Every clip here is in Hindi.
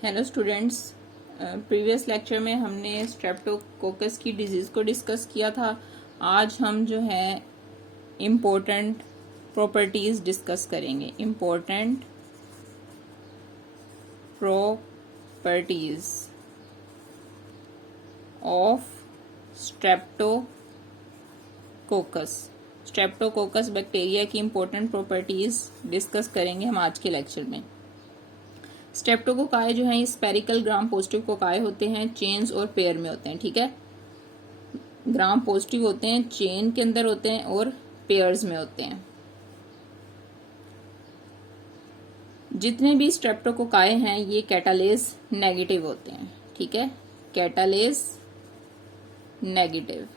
हेलो स्टूडेंट्स, प्रीवियस लेक्चर में हमने स्ट्रेप्टोकोकस की डिजीज़ को डिस्कस किया था। आज हम जो है इम्पोर्टेंट प्रॉपर्टीज़ डिस्कस करेंगे। Important properties of Streptococcus. Streptococcus bacteria की इम्पोर्टेंट प्रॉपर्टीज़ डिस्कस करेंगे हम आज के लेक्चर में। स्ट्रेप्टोकोकाई जो है स्पेरिकल ग्राम पॉजिटिव कोकाई होते हैं, चेन्स और पेयर में होते हैं। ठीक है, ग्राम पॉजिटिव होते हैं, चेन के अंदर होते हैं और पेयर्स में होते हैं। जितने भी स्ट्रेप्टोकोकाई हैं ये कैटालेज नेगेटिव होते हैं। ठीक है, कैटालेज नेगेटिव।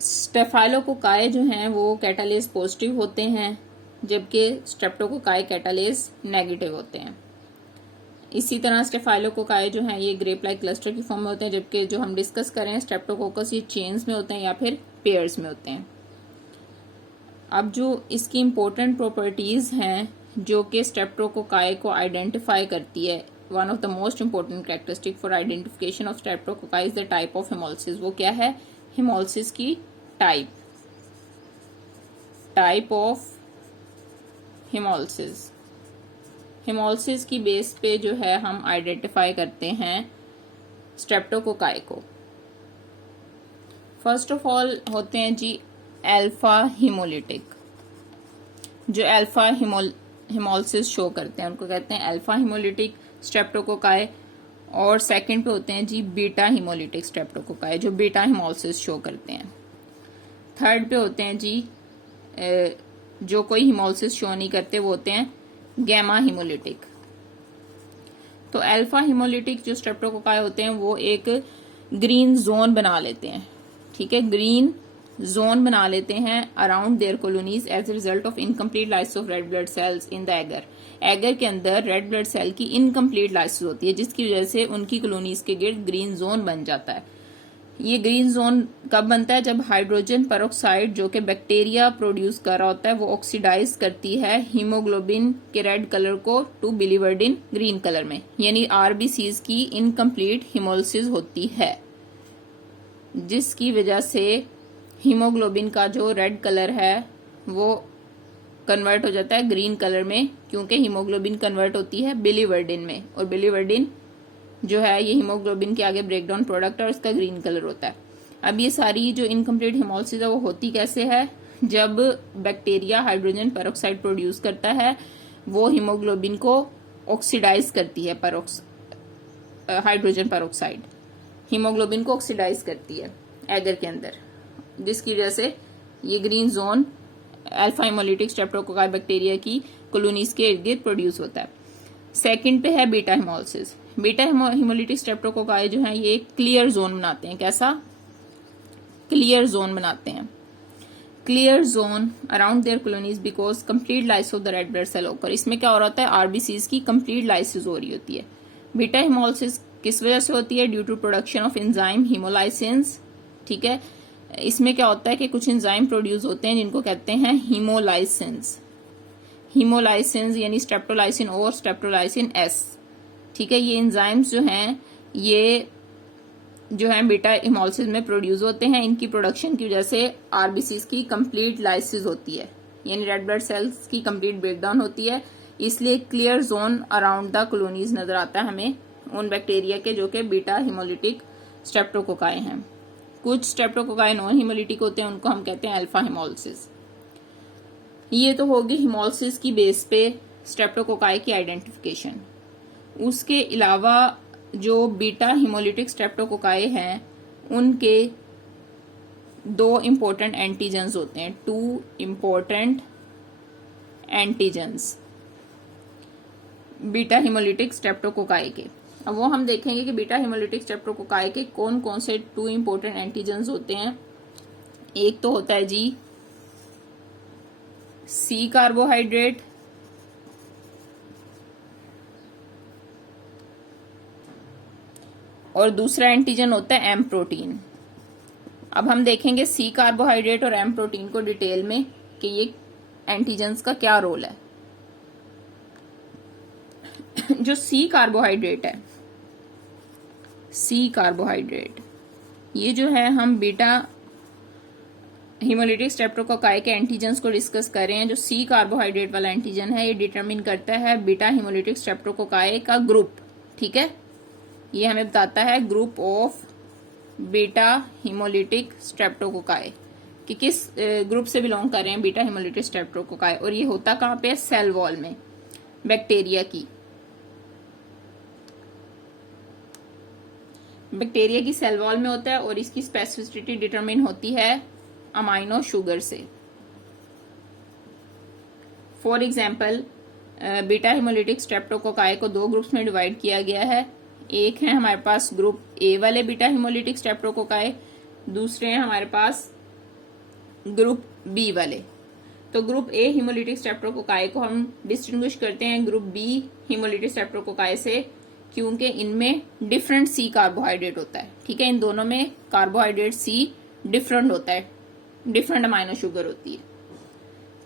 स्टेफाइलोकोकाई जो हैं वो कैटालेज पॉजिटिव होते हैं, जबकि स्ट्रेप्टोकोकाई कैटालेज नेगेटिव होते हैं। इसी तरह स्टेफाइलोकोकाई जो हैं ये ग्रेप लाइक क्लस्टर की फॉर्म में होते हैं, जबकि जो हम डिस्कस करें स्ट्रेप्टोकोकस ये चेन्स में होते हैं या फिर पेयर्स में होते हैं। अब जो इसकी इम्पोर्टेंट प्रॉपर्टीज हैं जो कि स्ट्रेप्टोकोकाई को आइडेंटिफाई करती है, one of the most important characteristic for identification of streptococci is the type of haemolysis. वो क्या है? हेमोलिसिस की टाइप ऑफ हेमोलिसिस। हेमोलिसिस की बेस पे जो है हम आइडेंटिफाई करते हैं स्ट्रेप्टोकोकाई को। फर्स्ट ऑफ ऑल होते हैं जी अल्फा हेमोलिटिक, जो अल्फा हेमोलिसिस शो करते हैं उनको कहते हैं अल्फा हेमोलिटिक स्ट्रेप्टोकोकाई। और सेकंड पे होते हैं जी बीटा हेमोलिटिक स्ट्रेप्टोकोकाई, जो बीटा हेमोलिसिस शो करते हैं। थर्ड पे होते हैं जी जो कोई हेमोलिसिस शो नहीं करते, वो होते हैं गैमा हेमोलिटिक। तो अल्फा हेमोलिटिक जो स्ट्रेप्टोकोकाई होते हैं वो एक ग्रीन जोन बना लेते हैं। ठीक है, ग्रीन जोन बना लेते हैं around their colonies as a result of incomplete lysis of red blood cells in the agar. Agar के अंदर रेड ब्लड सेल की इनकम्प्लीट लाइसिस होती है, जिसकी वजह से उनकी कॉलोनीज के गिर्द ग्रीन जोन बन जाता है। ये ग्रीन जोन कब बनता है? जब हाइड्रोजन पेरोक्साइड जो कि बैक्टीरिया प्रोड्यूस कर रहा होता है वो ऑक्सीडाइज करती है हीमोग्लोबिन के रेड कलर को टू बिलीवर्डिन ग्रीन कलर में, यानी आरबीसीज की इनकम्प्लीट हेमोलिसिस होती है, जिसकी वजह से हीमोग्लोबिन का जो रेड कलर है वो कन्वर्ट हो जाता है ग्रीन कलर में, क्योंकि हीमोग्लोबिन कन्वर्ट होती है बिलीवर्डिन में, और बिलीवर्डिन जो है ये हीमोग्लोबिन के आगे ब्रेकडाउन प्रोडक्ट है और इसका ग्रीन कलर होता है। अब ये सारी जो इनकम्प्लीट हेमोलिसिस है वो होती कैसे है? जब बैक्टीरिया हाइड्रोजन पेरोक्साइड प्रोड्यूस करता है, वो हीमोग्लोबिन को ऑक्सीडाइज करती है, हाइड्रोजन पेरोक्साइड हीमोग्लोबिन को ऑक्सीडाइज करती है एगर के अंदर, जिसकी वजह से ये green zone alpha haemolytic streptococci bacteria की कॉलोनीज के इर्द गिर्द प्रोड्यूस होता है। सेकंड पे है beta haemolysis. Beta hemolytic streptococci जो है ये क्लियर जोन बनाते हैं। कैसा? क्लियर जोन बनाते हैं। Clear zone around their colonies because complete lysis of the red blood cell occur. इसमें क्या हो रहा है? आरबीसीज की कंप्लीट लाइसिस हो रही होती है। बीटा हेमोलिसिस किस वजह से होती है? Due to production of enzyme haemolysins. ठीक है, इसमें क्या होता है कि कुछ एंजाइम प्रोड्यूस होते हैं जिनको कहते हैं हीमोलाइसिन्स। हीमोलाइसिन्स यानी स्ट्रेप्टोलाइसिन और स्ट्रेप्टोलाइसिन एस। ठीक है, ये एंजाइम्स जो हैं ये जो है बीटा हेमोलिसिस में प्रोड्यूस होते हैं। इनकी प्रोडक्शन की वजह से आरबीसीज की कंप्लीट लाइसिस होती है, यानी रेड ब्लड सेल्स की कंप्लीट ब्रेकडाउन होती है। इसलिए clear zone around the colonies नजर आता है हमें उन बैक्टीरिया के जो कि बीटा हेमोलिटिक स्ट्रेप्टोकोकाई हैं। कुछ स्ट्रेप्टोकोकाई नॉन हेमोलिटिक होते हैं, उनको हम कहते हैं अल्फा हेमोलिसिस। ये तो होगी हेमोलिसिस की बेस पे स्ट्रेप्टोकोकाई की आइडेंटिफिकेशन। उसके अलावा जो बीटा हेमोलिटिक स्ट्रेप्टोकोकाई हैं उनके दो इम्पोर्टेंट एंटीजेंस होते हैं, two important antigens beta hemolytic streptococci के। अब वो हम देखेंगे कि बीटा हेमोलिटिक स्ट्रेप्टोकोकाई के कौन कौन से टू इम्पोर्टेंट एंटीजेंस होते हैं। एक तो होता है जी सी कार्बोहाइड्रेट, और दूसरा एंटीजन होता है एम प्रोटीन। अब हम देखेंगे सी कार्बोहाइड्रेट और एम प्रोटीन को डिटेल में कि ये एंटीजेंस का क्या रोल है। जो सी कार्बोहाइड्रेट है, सी कार्बोहाइड्रेट, ये जो है हम बीटा हीमोलिटिक स्ट्रेप्टोकोकाई के एंटीजेंस को डिस्कस कर रहे हैं। जो सी कार्बोहाइड्रेट वाला एंटीजन है ये डिटरमिन करता है बीटा हीमोलिटिक स्ट्रेप्टोकोकाई का ग्रुप। ठीक है, ये हमें बताता है group of beta haemolytic streptococci कि किस ग्रुप से बिलोंग कर रहे हैं बीटा हीमोलिटिक स्ट्रेप्टोकोकाई। और ये होता कहाँ पे है, सेल वॉल में बैक्टीरिया की सेल वॉल में होता है। और इसकी स्पेसिफिसिटी डिटरमिन होती है अमाइनो शुगर से। For example beta haemolytic streptococci को दो ग्रुप्स में डिवाइड किया गया है। एक है हमारे पास ग्रुप ए वाले बीटा हीमोलिटिक स्ट्रेप्टोकोकाई, दूसरे हैं हमारे पास ग्रुप बी वाले। तो ग्रुप ए हीमोलिटिक स्ट्रेप्टोकोकाई को हम डिस्टिंग्विश करते हैं ग्रुप बी हीमोलिटिक स्ट्रेप्टोकोकाई से, क्योंकि इनमें डिफरेंट सी कार्बोहाइड्रेट होता है। ठीक है, इन दोनों में कार्बोहाइड्रेट सी डिफरेंट होता है, डिफरेंट अमाइनो शुगर होती है।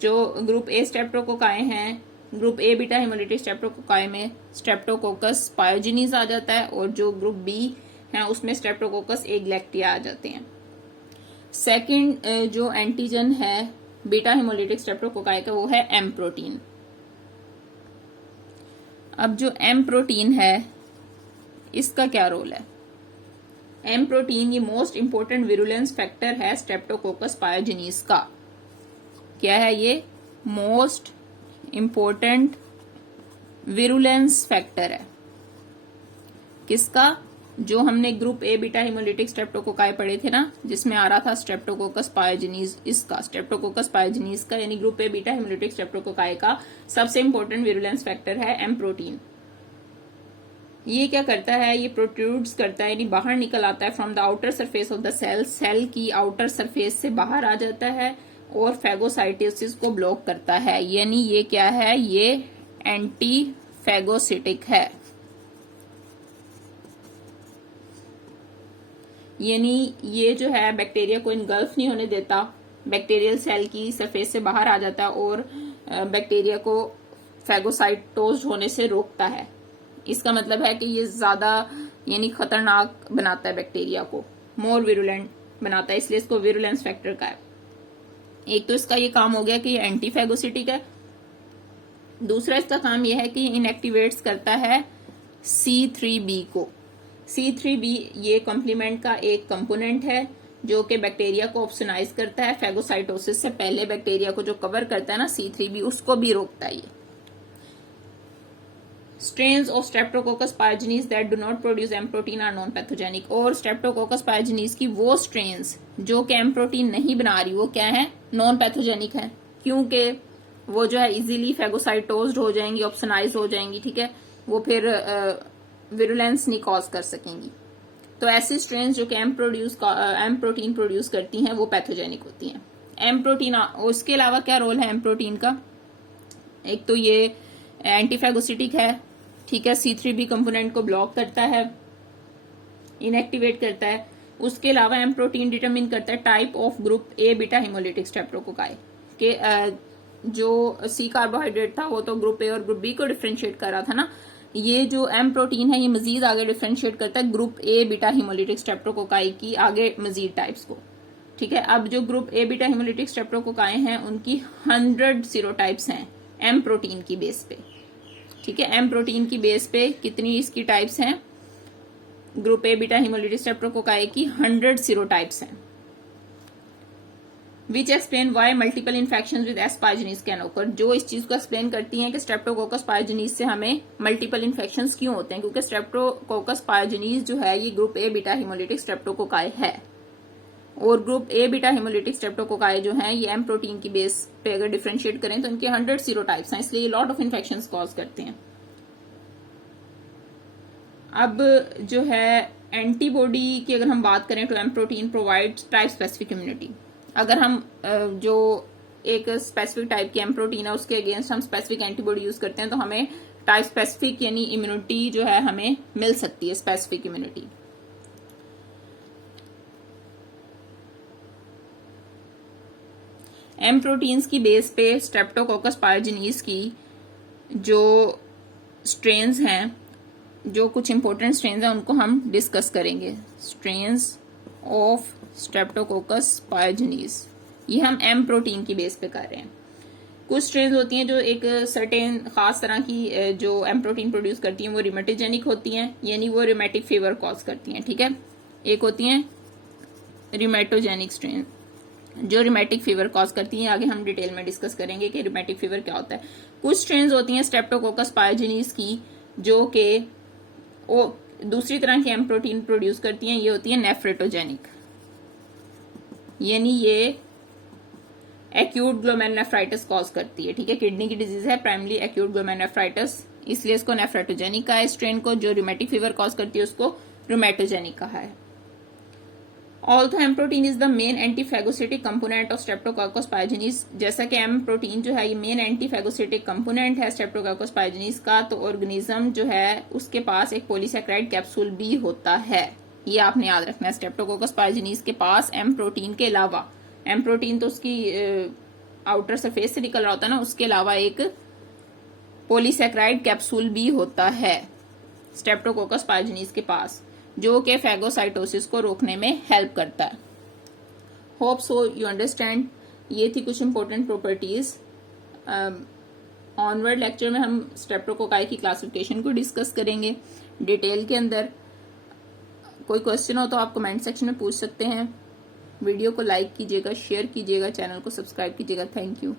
जो ग्रुप ए स्ट्रेप्टोकोकाई हैं, group A beta haemolytic streptococci में स्ट्रेप्टोकोकस पायोजिनीज आ जाता है, और जो ग्रुप बी है उसमें स्ट्रेप्टोकोकस एग्लैक्टिया आ जाते हैं। सेकंड जो एंटीजन है बीटा हीमोलिटिक स्ट्रेप्टोकोकाई का वो है एम प्रोटीन। अब जो एम प्रोटीन है इसका क्या रोल है। एम प्रोटीन ये मोस्ट इंपोर्टेंट विरुलेंस फैक्टर है स्ट्रेप्टोकोकस पायोजिनीज का। क्या है ये, मोस्ट इंपोर्टेंट विरुलेंस फैक्टर है किसका, जो हमने group A beta haemolytic streptococci पढ़े थे ना, जिसमें आ रहा था स्ट्रेप्टोकोकस पायोजिनीज, इसका स्ट्रेप्टोकोकस पायोजिनीज का यानी group A beta haemolytic streptococci का सबसे इंपोर्टेंट विरुलेंस फैक्टर है एम प्रोटीन। ये क्या करता है, ये प्रोट्रूड्स करता है यानी बाहर निकल आता है from the outer surface of the cell, cell की आउटर सरफेस से बाहर आ जाता है और फेगोसाइटोसिस को ब्लॉक करता है। यानी ये क्या है, ये एंटी फेगोसिटिक है। यानी ये जो है बैक्टीरिया को इनगल्फ नहीं होने देता, बैक्टीरियल सेल की सरफेस से बाहर आ जाता है और बैक्टीरिया को फेगोसाइटोज होने से रोकता है। इसका मतलब है कि ये ज्यादा यानी खतरनाक बनाता है बैक्टीरिया को, मोर विरुलेंट बनाता है, इसलिए इसको विरुलेंस फैक्टर का है। एक तो इसका ये काम हो गया कि ये एंटी फेगोसिटिक है, दूसरा इसका काम यह है कि इनएक्टिवेट्स करता है C3b को। C3b ये कॉम्प्लीमेंट का एक कंपोनेंट है जो कि बैक्टीरिया को ऑप्सोनाइज करता है, फेगोसाइटोसिस से पहले बैक्टीरिया को जो कवर करता है ना C3b, उसको भी रोकता है ये। Strains of Streptococcus pyogenes that do not produce M protein are non-pathogenic। और Streptococcus pyogenes की वो strains जो कि M protein नहीं बना रही वो क्या है, नॉन पैथोजेनिक है, क्योंकि वो जो है इजीली फेगोसाइटोज्ड हो जाएंगी, ऑप्सोनाइज हो जाएंगी। ठीक है, वो फिर विरुलेंस नहीं कॉज कर सकेंगी। तो ऐसी स्ट्रेन्स जो कि एम प्रोटीन प्रोड्यूस करती हैं वो पैथोजेनिक होती हैं। एम प्रोटीन, उसके अलावा क्या रोल है एम प्रोटीन का, एक तो ये एंटीफेगोसिटिक है। ठीक है, C3b कंपोनेंट को ब्लॉक करता है, इनएक्टिवेट करता है। उसके अलावा एम प्रोटीन डिटरमिन करता है type of group A beta haemolytic streptococci के जो सी कार्बोहाइड्रेट था वो तो ग्रुप ए और ग्रुप बी को डिफ्रेंशिएट कर रहा था ना, ये जो एम प्रोटीन है ये मजीद आगे डिफ्रेंशिएट करता है group A beta haemolytic streptococci की आगे मजीद टाइप्स को। ठीक है, अब जो group A beta haemolytic streptococci हैं उनकी 100 सीरोटाइप्स हैं एम प्रोटीन की बेस पे। ठीक है, एम प्रोटीन की बेस पे कितनी इसकी टाइप्स हैं, group A beta haemolytic streptococci की 100 सीरोटाइप्स हैं। Which explain why multiple infection with S pyogenes can occur, जो इस चीज को एक्सप्लेन करती हैं कि स्ट्रेप्टोकोकस पायोजेनिस से हमें मल्टीपल इन्फेक्शंस क्यों होते हैं, क्योंकि स्ट्रेप्टोकोकस पायोजेनिस जो है ये group A beta haemolytic streptococci है, और group A beta haemolytic streptococci जो है ये एम प्रोटीन की बेस पे अगर डिफरेंशिएट करें तो इनके 100 सीरोटाइप्स हैं, इसलिए ये लॉट ऑफ इन्फेक्शंस कॉज करते हैं। अब जो है एंटीबॉडी की अगर हम बात करें तो M protein provides type specific immunity. अगर हम जो एक स्पेसिफिक टाइप की एम प्रोटीन है उसके अगेंस्ट हम स्पेसिफिक एंटीबॉडी यूज करते हैं तो हमें टाइप स्पेसिफिक यानी इम्यूनिटी जो है हमें मिल सकती है, स्पेसिफिक इम्यूनिटी। एम प्रोटीन्स की बेस पे स्ट्रेप्टोकोकस पायोजेनिस की जो स्ट्रेन्स हैं, जो कुछ इंपॉर्टेंट स्ट्रेन्स हैं, उनको हम डिस्कस करेंगे। स्ट्रेन्स ऑफ स्ट्रेप्टोकोकस पायोजेनिस, ये हम एम प्रोटीन की बेस पे कर रहे हैं। कुछ स्ट्रेन्स होती हैं जो एक सर्टेन खास तरह की जो एम प्रोटीन प्रोड्यूस करती हैं वो रिमेटोजेनिक होती हैं, यानी वो रिमेटिक फीवर कॉज करती हैं, ठीक है। एक होती हैं रिमेटोजेनिक स्ट्रेन जो रिमेटिक फीवर कॉज करती हैं। आगे हम डिटेल में डिस्कस करेंगे कि रिमेटिक फीवर क्या होता है। कुछ स्ट्रेन्स होती हैं स्ट्रेप्टोकोकस पायोजेनिस की जो कि दूसरी तरह की एम प्रोटीन प्रोड्यूस करती हैं, ये होती है नेफ्रेटोजेनिक, यानी ये एक्यूट ग्लोमेरुलनेफ्राइटिस कॉज करती है, ठीक है। किडनी की डिजीज है प्राइमरी एक्यूट ग्लोमेरुलनेफ्राइटिस, इसलिए इसको नेफ्रेटोजेनिक कहा है। स्ट्रेन को जो रिमेटिक फीवर कॉज करती है उसको रूमेटोजेनिक कहा है। Although M protein is the main antiphagocytic component of Streptococcus pyogenes, जैसा कि एम प्रोटीन जो है ये मेन एंटीफेगोसिटिक कंपोनेंट है स्ट्रेप्टोकोकस पायोजेनिस का, तो ऑर्गेनिज्म जो है उसके पास एक पॉलीसैकेराइड कैप्सूल भी होता है, ये आपने याद रखना है। स्ट्रेप्टोकोकस पायोजेनिस के पास एम प्रोटीन के अलावा, एम प्रोटीन तो उसकी आउटर सरफेस से निकल रहा होता है ना, उसके अलावा एक पॉलीसैकेराइड कैप्सूल भी होता है स्ट्रेप्टोकोकस पायोजेनिस के पास, जो कि फैगोसाइटोसिस को रोकने में हेल्प करता है। Hope so you understand. ये थी कुछ इंपॉर्टेंट प्रॉपर्टीज। ऑनवर्ड लेक्चर में हम स्ट्रेप्टोकोकाई की क्लासिफिकेशन को डिस्कस करेंगे डिटेल के अंदर। कोई क्वेश्चन हो तो आप कमेंट सेक्शन में पूछ सकते हैं। वीडियो को लाइक कीजिएगा, शेयर कीजिएगा, चैनल को सब्सक्राइब कीजिएगा। Thank you.